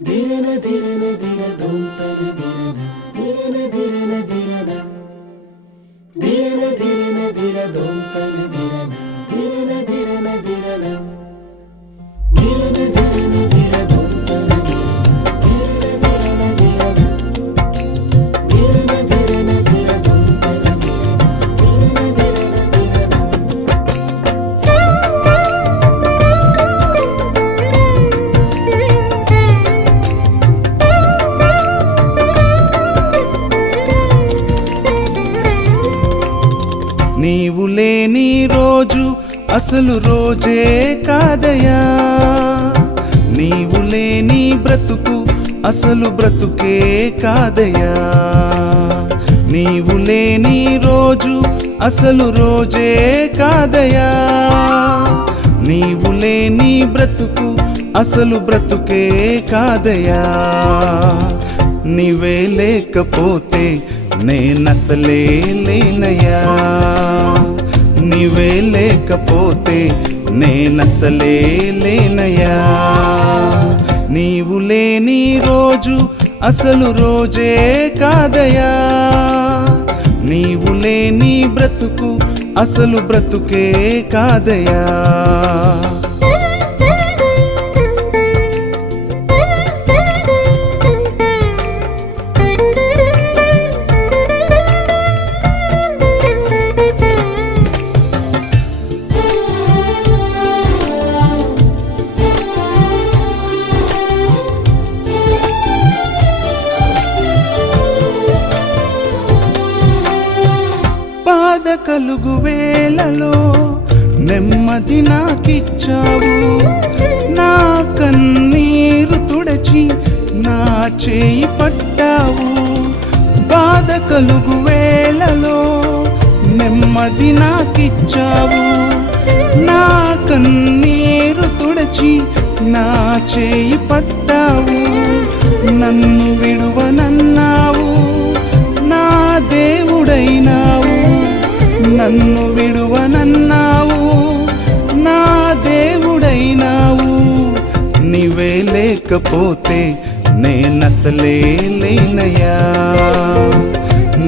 దిరన దిరన దిర దొంతన దిరన దిరన దిరన దిరన దిరన దిరన దిర దొంతన దిరన దిరన దిరన దిరన దిరన దిరన దిర దొంతన దిరన దిరన దిరన దిరన దిరన దిర దొంతన దిరన దిరన దిరన నీవు లేని రోజు అసలు రోజే కాదయా, నీవు లేని బ్రతుకు అసలు బ్రతుకే కాదయా. నీవు లేని రోజు అసలు రోజే కాదయా, నీవు లేని బ్రతుకు అసలు బ్రతుకే కాదయా. నీవే లేకపోతే నేనసలే లేనయ్యా, నీవే లేకపోతే నేనసలే లేనయ్యా. నీవు లేని రోజు అసలు రోజే కాదయా, నీవు లేని బ్రతుకు అసలు బ్రతుకే కాదయా. బాధ కలుగు వేళలో నెమ్మది నాకిచ్చావు, నా కన్నీరు తుడచి నా చేయి పట్టావు. బాధ కలుగు వేళలో నెమ్మది నాకిచ్చావు, నా కన్నీరు తుడచి నా చేయి పట్టావు. నన్ను విడువనన్నావు, నా దేవుడైనావు. నన్ను విడువనన్నావు, నా దేవుడైనావు. నీవే లేకపోతే నేనసలే లేనయ్యా,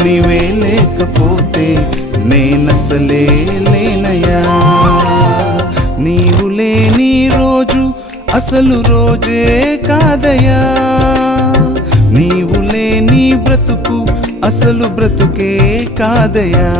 నీవే లేకపోతే నేనసలే లేనయ్యా. నీవు లేని రోజు అసలు రోజే కాదయా, నీవు లేని బ్రతుకు అసలు బ్రతుకే కాదయా.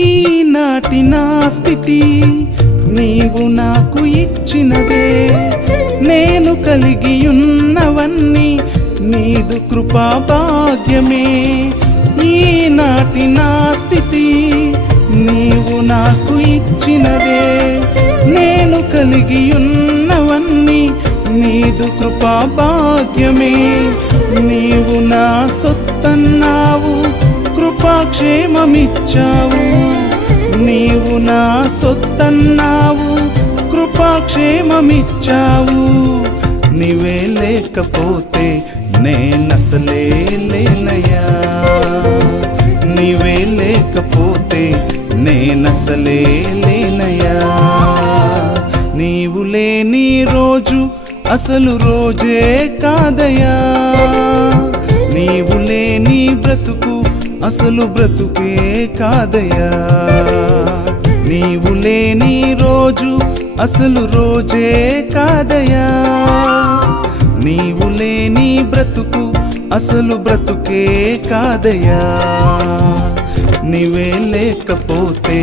ఈనాటి నా స్థితి నీవు నాకు ఇచ్చినదే, నేను కలిగి ఉన్నవన్నీ నీదు కృపా భాగ్యమే. ఈనాటి నా స్థితి నీవు నాకు ఇచ్చినదే, నేను కలిగి ఉన్నవన్నీ నీదు కృపా భాగ్యమే. నీవు నా సొత్తన్నావు, కృపాక్షేమమిచ్చావు. నీవు నా సొత్తన్నావు, కృపాక్షేమమిచ్చావు. నీవే లేకపోతే నేనసలే లేనయ్యా, నీవే లేకపోతే నేనసలే లేనయ్యా. నీవు లేని రోజు అసలు రోజే కాదయా, నీవు లేని బ్రతుకు అసలు బ్రతుకే కాదయా. నీవు లేని రోజు అసలు రోజే కాదయా, నీవు లేని బ్రతుకు అసలు బ్రతుకే కాదయా. నీవే లేకపోతే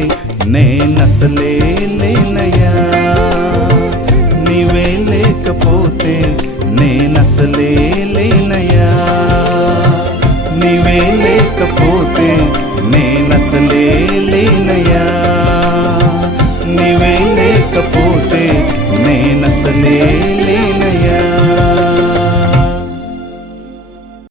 నేనసలే లేనయ్యా, నీవే లేకపోతే నేనసలే లేనయ్యా. నీవే లేకపోతే నేనసలే లేనయ్యా, నీవే లేకపోతే నేనసలే